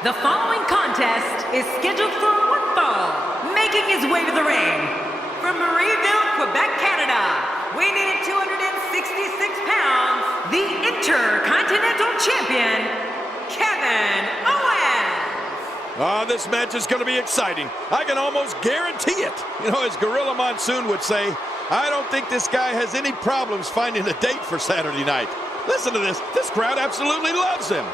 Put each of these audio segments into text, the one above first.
The following contest is scheduled for one fall. Making his way to the ring, from Marieville, Quebec, Canada, weighing in at 266 pounds, the Intercontinental Champion, Kevin Owens. This match is going to be exciting. I can almost guarantee it. You know, as Gorilla Monsoon would say, I don't think this guy has any problems finding a date for Saturday night. Listen to this. This crowd absolutely loves him.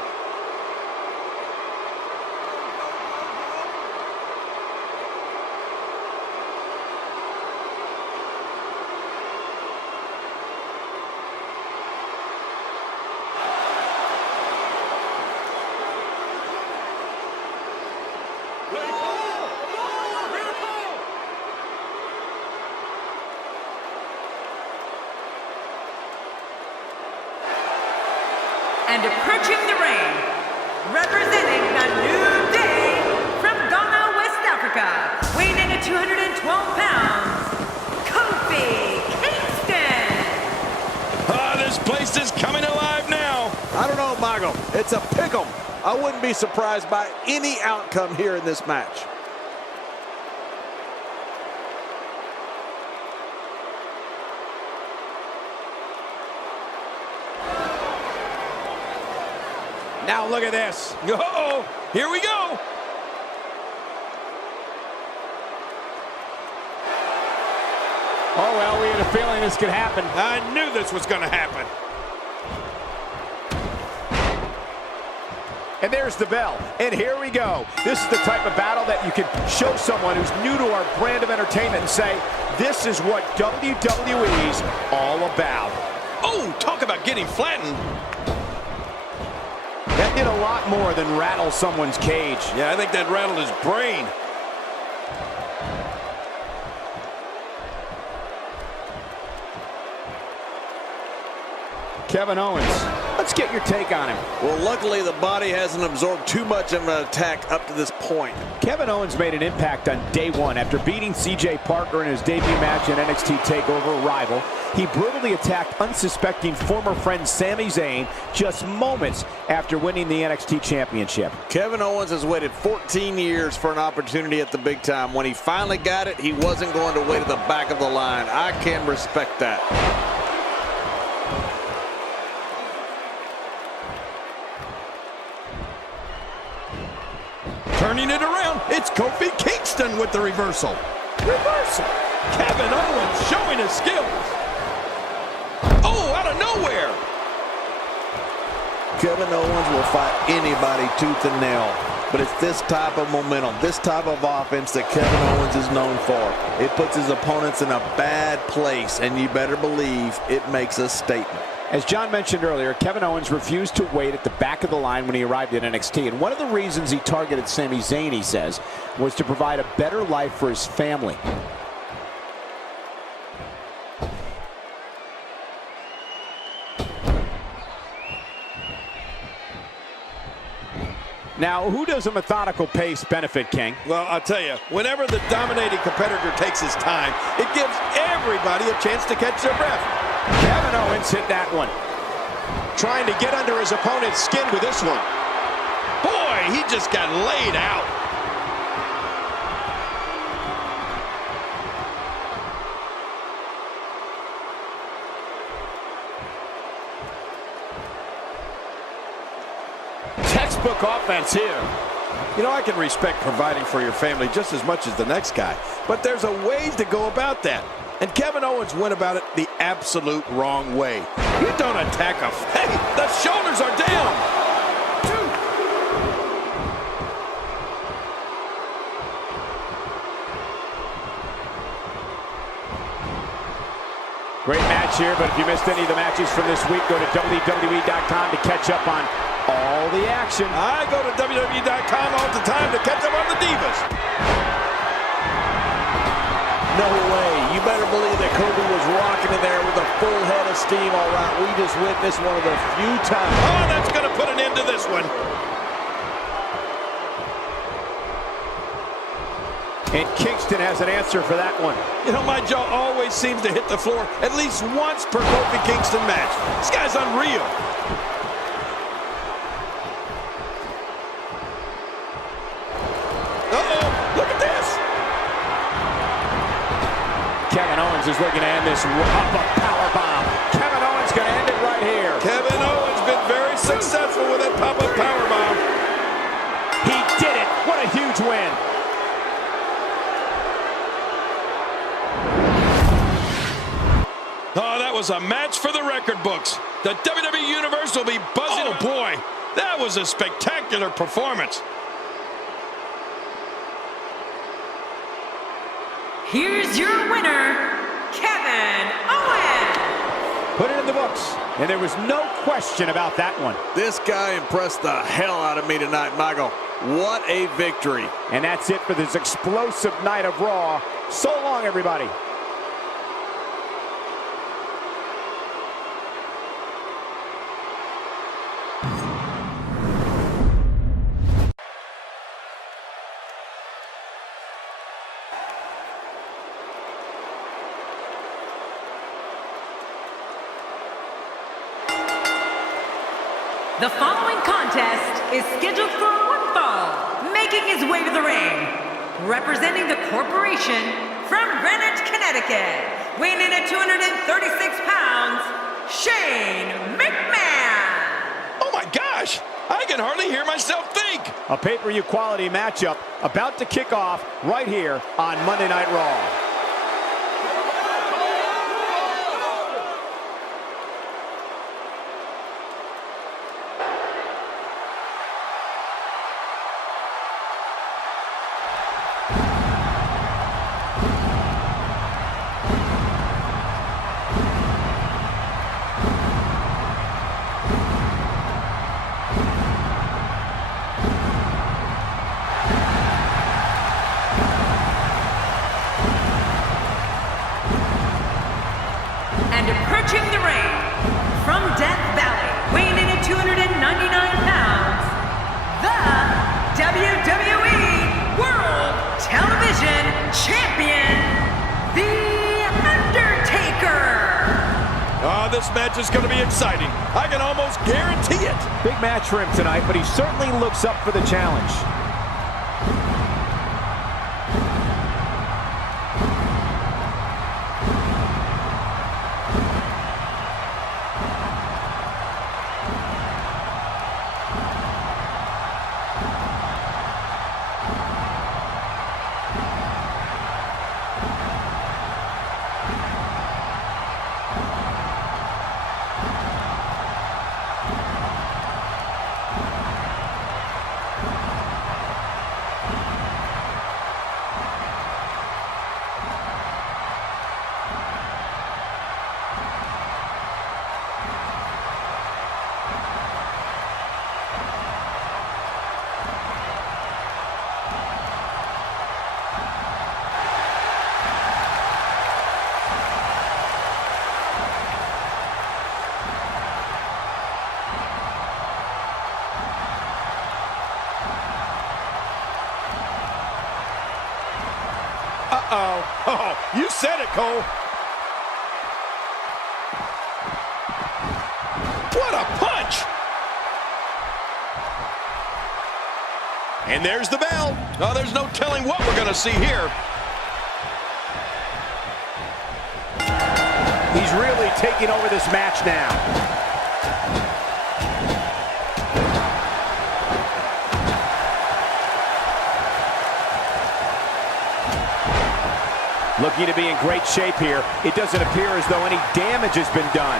And approaching the ring, representing the New Day from Ghana, West Africa, weighing in at 212 pounds, Kofi Kingston. This place is coming alive now. I don't know, Michael. It's a pick'em. I wouldn't be surprised by any outcome here in this match. Now look at this. Uh-oh, here we go. Oh, well, we had a feeling this could happen. I knew this was going to happen. And there's the bell. And here we go. This is the type of battle that you can show someone who's new to our brand of entertainment and say, this is what WWE's all about. Oh, talk about getting flattened. That did a lot more than rattle someone's cage. Yeah, I think that rattled his brain. Kevin Owens, let's get your take on him. Well, luckily the body hasn't absorbed too much of an attack up to this point. Kevin Owens made an impact on day one after beating CJ Parker in his debut match in NXT TakeOver Rival. He brutally attacked unsuspecting former friend Sami Zayn just moments after winning the NXT Championship. Kevin Owens has waited 14 years for an opportunity at the big time. When he finally got it, he wasn't going to wait at the back of the line. I can respect that. Turning it around, it's Kofi Kingston with the reversal. Reversal. Kevin Owens showing his skills. Oh, out of nowhere. Kevin Owens will fight anybody tooth and nail. But it's this type of momentum, this type of offense that Kevin Owens is known for. It puts his opponents in a bad place, and you better believe it makes a statement. As John mentioned earlier, Kevin Owens refused to wait at the back of the line when he arrived at NXT. And one of the reasons he targeted Sami Zayn, he says, was to provide a better life for his family. Now, who does a methodical pace benefit, King? Well, I'll tell you, whenever the dominating competitor takes his time, it gives everybody a chance to catch their breath. Kevin Owens hit that one. Trying to get under his opponent's skin with this one. Boy, he just got laid out. Textbook offense here. You know, I can respect providing for your family just as much as the next guy, but there's a way to go about that. And Kevin Owens went about it the absolute wrong way. You don't attack a... Hey, the shoulders are down! Great match here, but if you missed any of the matches from this week, go to WWE.com to catch up on all the action. I go to WWE.com all the time to catch up on the Divas. No way. You better believe that Kobe was rocking in there with a full head of steam. All right, we just witnessed one of the few times. Oh, that's going to put an end to this one. And Kingston has an answer for that one. You know, my jaw always seems to hit the floor at least once per Kofi Kingston match. This guy's unreal. Ambrose is looking to end this powerbomb. Kevin Owens going to end it right here. Kevin Owens been very successful with that pop-up powerbomb. He did it. What a huge win. Oh, that was a match for the record books. The WWE Universe will be buzzing. Oh, boy. That was a spectacular performance. Here's your winner, Kevin Owens. Put it in the books. And there was no question about that one. This guy impressed the hell out of me tonight, Michael. What a victory. And that's it for this explosive night of Raw. So long, everybody. The following contest is scheduled for one fall, making his way to the ring. Representing the corporation from Greenwich, Connecticut, weighing in at 236 pounds, Shane McMahon. Oh, my gosh. I can hardly hear myself think. A pay-per-view quality matchup about to kick off right here on Monday Night Raw. And approaching the ring, from Death Valley, weighing in at 299 pounds, the WWE World Television Champion, The Undertaker. Oh, this match is going to be exciting. I can almost guarantee it. Big match for him tonight, but he certainly looks up for the challenge. Oh, you said it, Cole. What a punch! And there's the bell. Oh, there's no telling what we're going to see here. He's really taking over this match now. Looking to be in great shape here. It doesn't appear as though any damage has been done.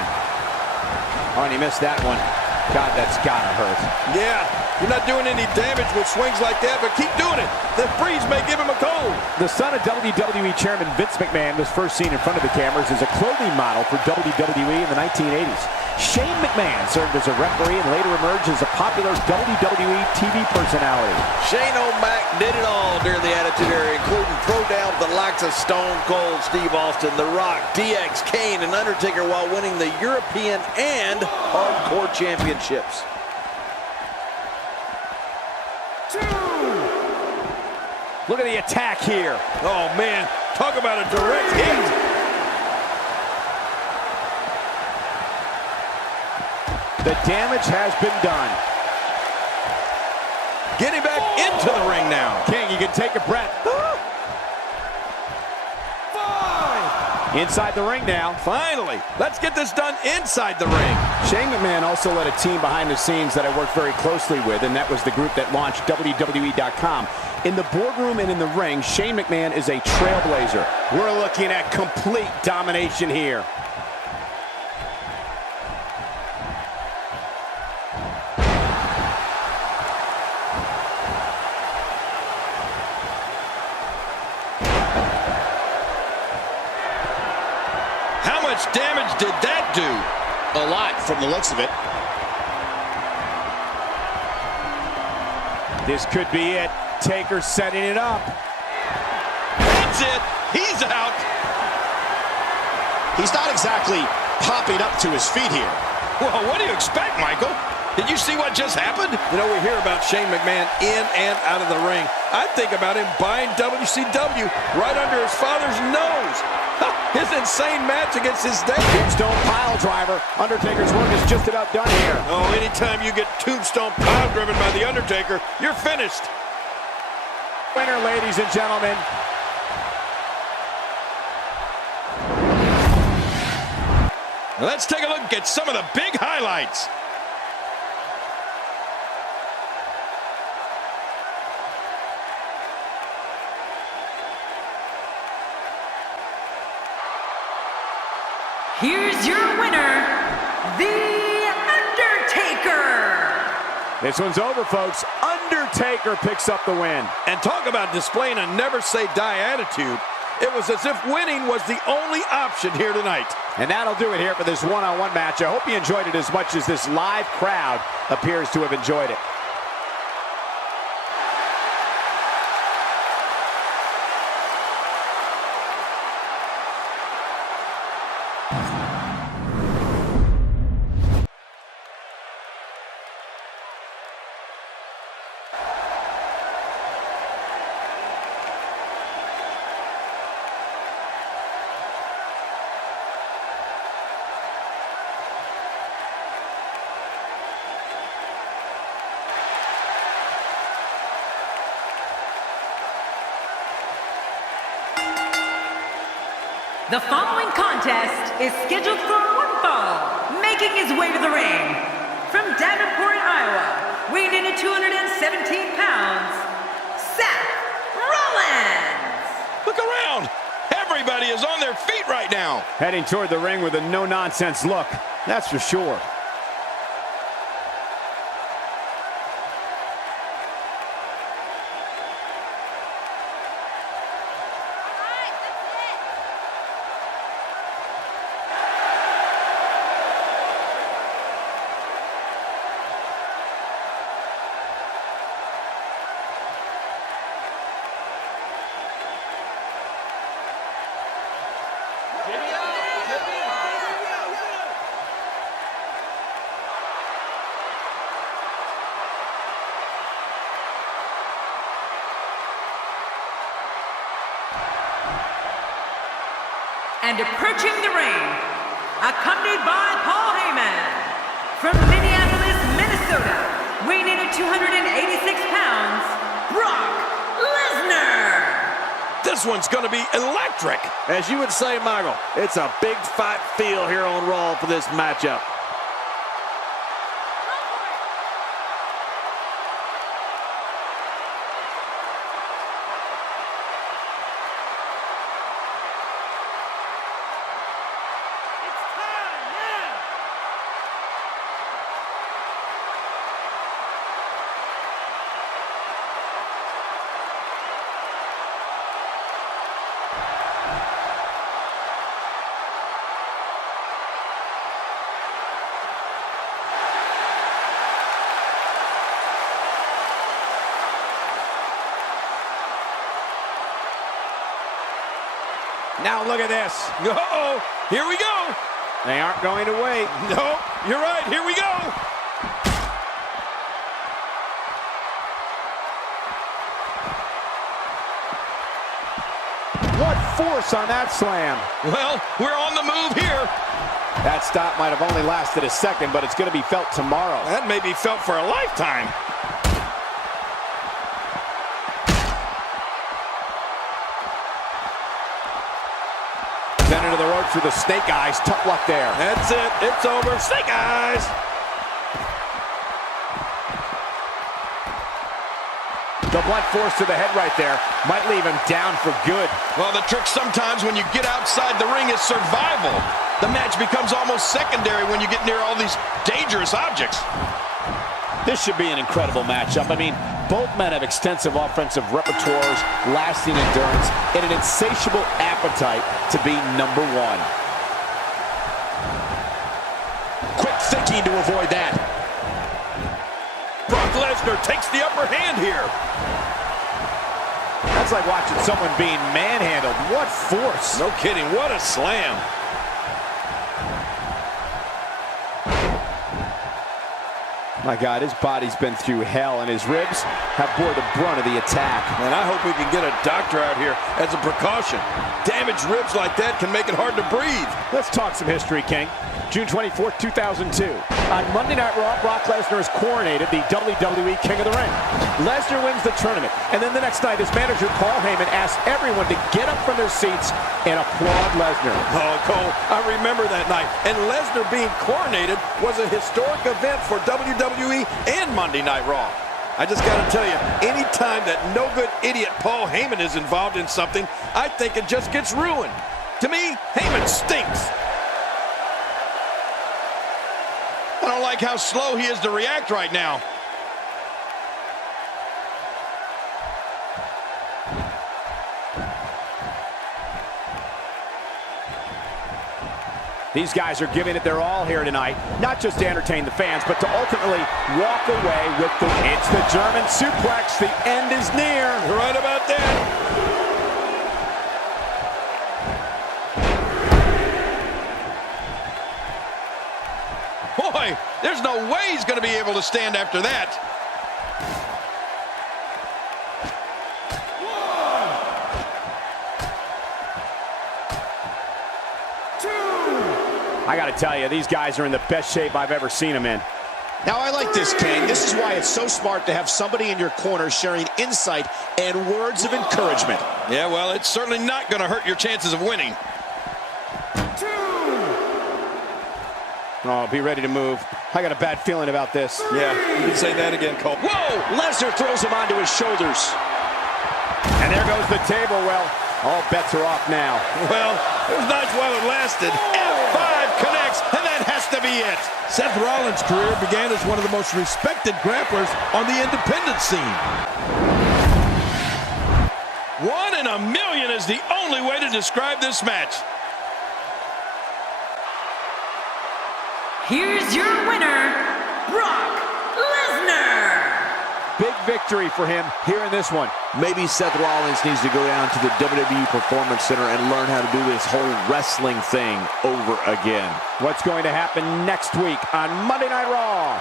Oh, and he missed that one. God, that's gotta hurt. Yeah, you're not doing any damage with swings like that, but keep doing it. The freeze may give him a cold. The son of WWE Chairman Vince McMahon was first seen in front of the cameras as a clothing model for WWE in the 1980s. Shane McMahon served as a referee and later emerged as a popular WWE TV personality. Shane O'Mac did it all during the Attitude Era, including throwdown with the likes of Stone Cold Steve Austin, The Rock, DX, Kane, and Undertaker while winning the European and Hardcore Championships. Look at the attack here. Oh, man. Talk about a direct hit. The damage has been done. Getting back into the ring now. King, you can take a breath. Inside the ring now. Finally, let's get this done inside the ring. Shane McMahon also led a team behind the scenes that I worked very closely with, and that was the group that launched WWE.com. In the boardroom and in the ring, Shane McMahon is a trailblazer. We're looking at complete domination here. How much damage did that do? A lot from the looks of it. This could be it. Taker setting it up. That's it. He's out. He's not exactly popping up to his feet here. Well, what do you expect, Michael? Did you see what just happened? You know, we hear about Shane McMahon in and out of the ring. I think about him buying WCW right under his father's nose. His insane match against his dad. Tombstone pile driver. Undertaker's work is just about done here. Oh, anytime you get tombstone pile driven by the Undertaker, you're finished. Winner, ladies and gentlemen. Let's take a look at some of the big highlights. Here's your winner, The Undertaker. This one's over, folks. Undertaker picks up the win. And talk about displaying a never-say-die attitude. It was as if winning was the only option here tonight. And that'll do it here for this one-on-one match. I hope you enjoyed it as much as this live crowd appears to have enjoyed it. The following contest is scheduled for one fall. Making his way to the ring, from Davenport, Iowa, weighing in at 217 pounds, Seth RoIIins. Look around. Everybody is on their feet right now. Heading toward the ring with a no-nonsense look, that's for sure. And approaching the ring, accompanied by Paul Heyman, from Minneapolis, Minnesota, weighing in at 286 pounds, Brock Lesnar. This one's going to be electric. As you would say, Michael, it's a big fight feel here on Raw for this matchup. Now look at this. Uh-oh, here we go. They aren't going to wait. No, you're right, here we go. What force on that slam. Well, we're on the move here. That stop might have only lasted a second, but it's going to be felt tomorrow. That may be felt for a lifetime. Center to the works with the snake eyes. Tough luck there. That's it. It's over. Snake eyes. The blunt force to the head right there might leave him down for good. Well, the trick sometimes when you get outside the ring is survival. The match becomes almost secondary when you get near all these dangerous objects. This should be an incredible matchup. I mean, both men have extensive offensive repertoires, lasting endurance, and an insatiable appetite to be number one. Quick thinking to avoid that. Brock Lesnar takes the upper hand here. That's like watching someone being manhandled. What force. No kidding. What a slam. My God, his body's been through hell, and his ribs have bore the brunt of the attack. And I hope we can get a doctor out here as a precaution. Damaged ribs like that can make it hard to breathe. Let's talk some history, King. June 24th, 2002. On Monday Night Raw, Brock Lesnar is coronated the WWE King of the Ring. Lesnar wins the tournament, and then the next night, his manager, Paul Heyman, asks everyone to get up from their seats and applaud Lesnar. Oh, Cole, I remember that night. And Lesnar being coronated was a historic event for WWE and Monday Night Raw. I just got to tell you, anytime that no-good idiot Paul Heyman is involved in something, I think it just gets ruined. To me, Heyman stinks. I don't like how slow he is to react right now. These guys are giving it their all here tonight, not just to entertain the fans, but to ultimately walk away with the... It's the German suplex. The end is near. You're right about that. Boy, there's no way he's going to be able to stand after that. I got to tell you, these guys are in the best shape I've ever seen them in. Now, I like this, King. This is why it's so smart to have somebody in your corner sharing insight and words of encouragement. Yeah, well, it's certainly not going to hurt your chances of winning. Oh, be ready to move. I got a bad feeling about this. Yeah, you can say that again, Cole. Whoa! Lesnar throws him onto his shoulders. And there goes the table. Well, all bets are off now. Well, it was nice while it lasted. F5 connects, and that has to be it. Seth Rollins' career began as one of the most respected grapplers on the independent scene. 1 in a million is the only way to describe this match. Here's your winner, Brock Lesnar. Big victory for him here in this one. Maybe Seth Rollins needs to go down to the WWE Performance Center and learn how to do this whole wrestling thing over again. What's going to happen next week on Monday Night Raw?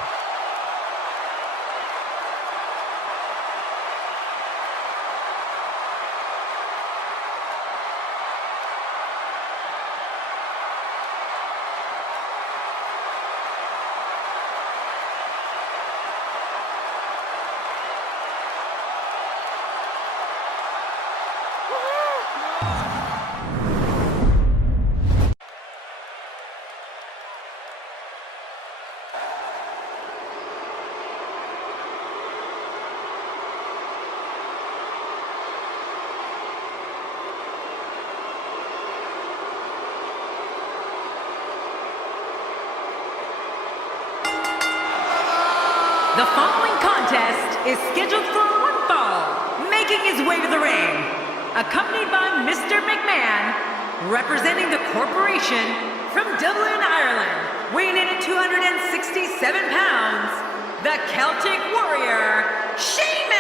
The following contest is scheduled for one fall, making his way to the ring, accompanied by Mr. McMahon, representing the corporation from Dublin, Ireland, weighing in at 267 pounds, the Celtic Warrior, Sheamus!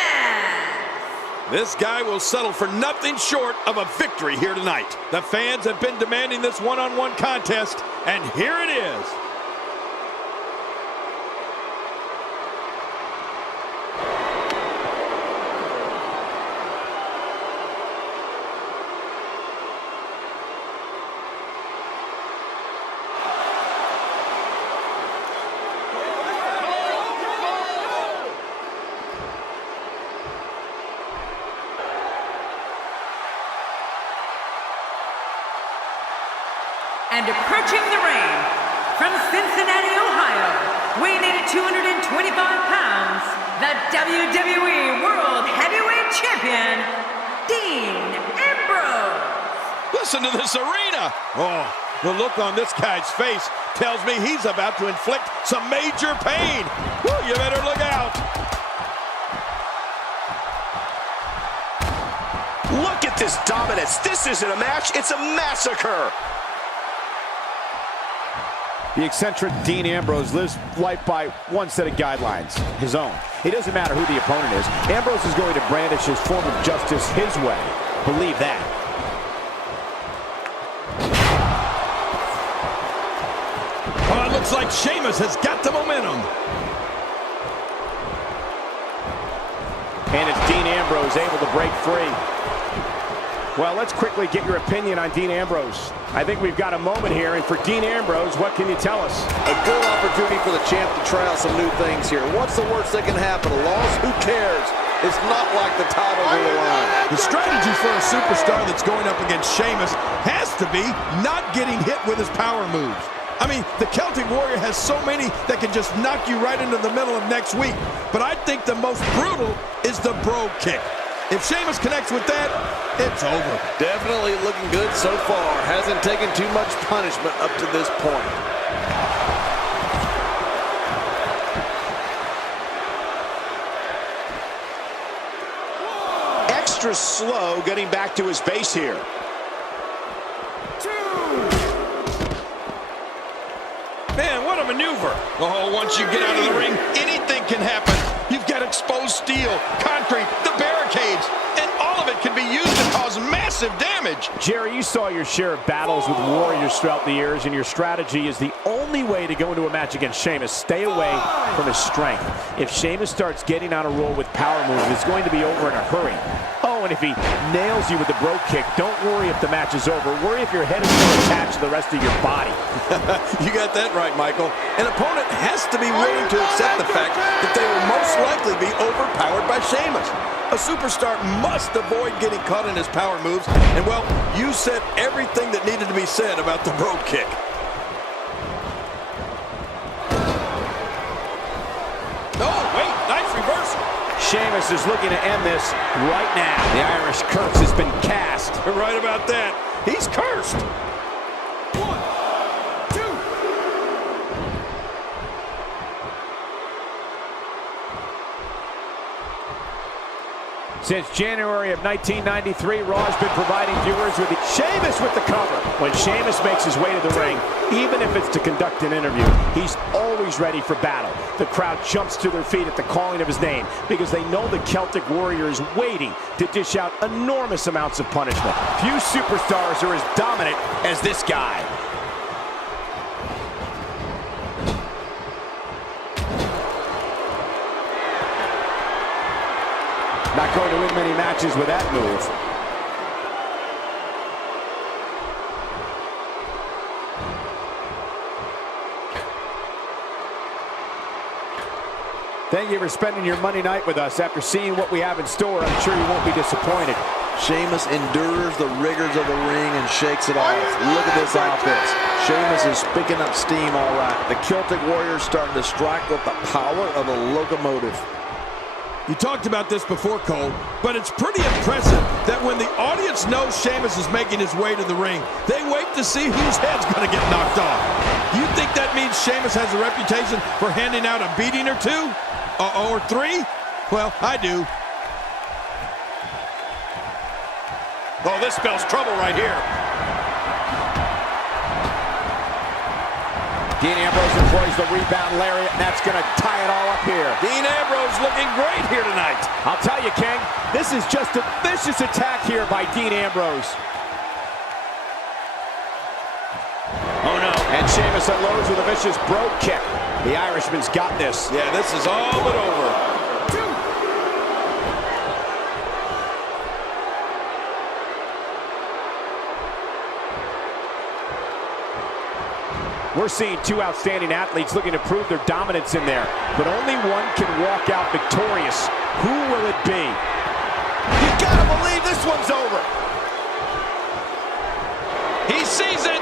This guy will settle for nothing short of a victory here tonight. The fans have been demanding this one-on-one contest, and here it is. And approaching the ring, from Cincinnati, Ohio, weighing in at 225 pounds, the WWE World Heavyweight Champion, Dean Ambrose. Listen to this arena. Oh, the look on this guy's face tells me he's about to inflict some major pain. Woo, you better look out. Look at this dominance. This isn't a match, it's a massacre. The eccentric Dean Ambrose lives life by one set of guidelines, his own. It doesn't matter who the opponent is. Ambrose is going to brandish his form of justice his way. Believe that. Oh, it looks like Sheamus has got the momentum. And it's Dean Ambrose able to break free. Well, let's quickly get your opinion on Dean Ambrose. I think we've got a moment here, and for Dean Ambrose, what can you tell us? A good opportunity for the champ to try out some new things here. What's the worst that can happen? A loss? Who cares? It's not like the title's on the line. The strategy for a superstar that's going up against Sheamus has to be not getting hit with his power moves. I mean, the Celtic Warrior has so many that can just knock you right into the middle of next week. But I think the most brutal is the bro kick. If Sheamus connects with that, it's over. Definitely looking good so far. Hasn't taken too much punishment up to this point. Extra slow getting back to his base here. Man, what a maneuver. Oh, once you get out of the ring, anything can happen. You've got exposed steel, concrete, the barricades, and all of it can be used to cause massive damage. Jerry, you saw your share of battles with warriors throughout the years, and your strategy is the only way to go into a match against Sheamus. Stay away from his strength. If Sheamus starts getting on a roll with power moves, it's going to be over in a hurry. Oh, and if he nails you with the bro kick, don't worry if the match is over. Worry if your head is still attached to the rest of your body. You got that right, Michael. An opponent has to be willing to accept the fact that they will most likely be overpowered by Sheamus. A superstar must avoid getting caught in his power moves. And, well, you said everything that needed to be said about the bro kick. Oh, wait, nice reversal. Sheamus is looking to end this right now. The Irish curse has been cast. You're right about that. He's cursed. 1, 2. Since January of 1993, Raw has been providing viewers with Sheamus with the cover. When Sheamus makes his way to the ring, even if it's to conduct an interview, he's always ready for battle. The crowd jumps to their feet at the calling of his name because they know the Celtic Warrior is waiting to dish out enormous amounts of punishment. Few superstars are as dominant as this guy. Not going to win many matches with that move. Thank you for spending your Monday night with us. After seeing what we have in store, I'm sure you won't be disappointed. Sheamus endures the rigors of the ring and shakes it off. Look at this offense. Sheamus is picking up steam all right. The Celtic Warrior starting to strike with the power of a locomotive. You talked about this before, Cole, but it's pretty impressive that when the audience knows Sheamus is making his way to the ring, they wait to see whose head's going to get knocked off. You think that means Sheamus has a reputation for handing out a beating or two? Or 3? Well, I do. Oh, this spells trouble right here. Dean Ambrose employs the rebound lariat, and that's going to tie it all up here. Dean Ambrose looking great here tonight. I'll tell you, King, this is just a vicious attack here by Dean Ambrose. Oh, no. And Sheamus unloads with a vicious bro kick. The Irishman's got this. Yeah, this is all but over. 2. We're seeing two outstanding athletes looking to prove their dominance in there, but only one can walk out victorious. Who will it be? You gotta believe this one's over. He sees it.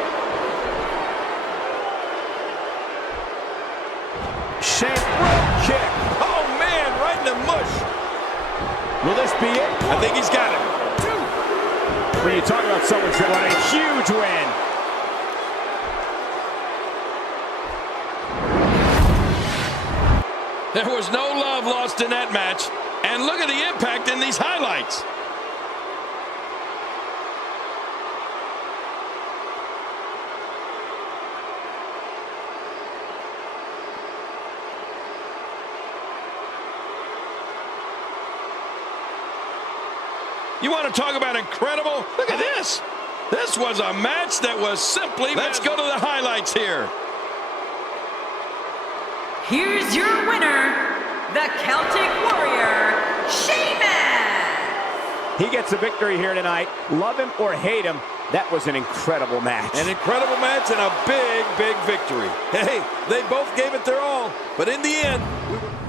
be it? I think he's got it. When you talk about someone who won a huge win. There was no love lost in that match. And look at the impact in these highlights. You want to talk about incredible? Look at this. This was a match that was simply... Let's go to the highlights here. Here's your winner, the Celtic Warrior, Sheamus! He gets a victory here tonight. Love him or hate him, that was an incredible match. An incredible match and a big, big victory. Hey, they both gave it their all, but in the end, we were...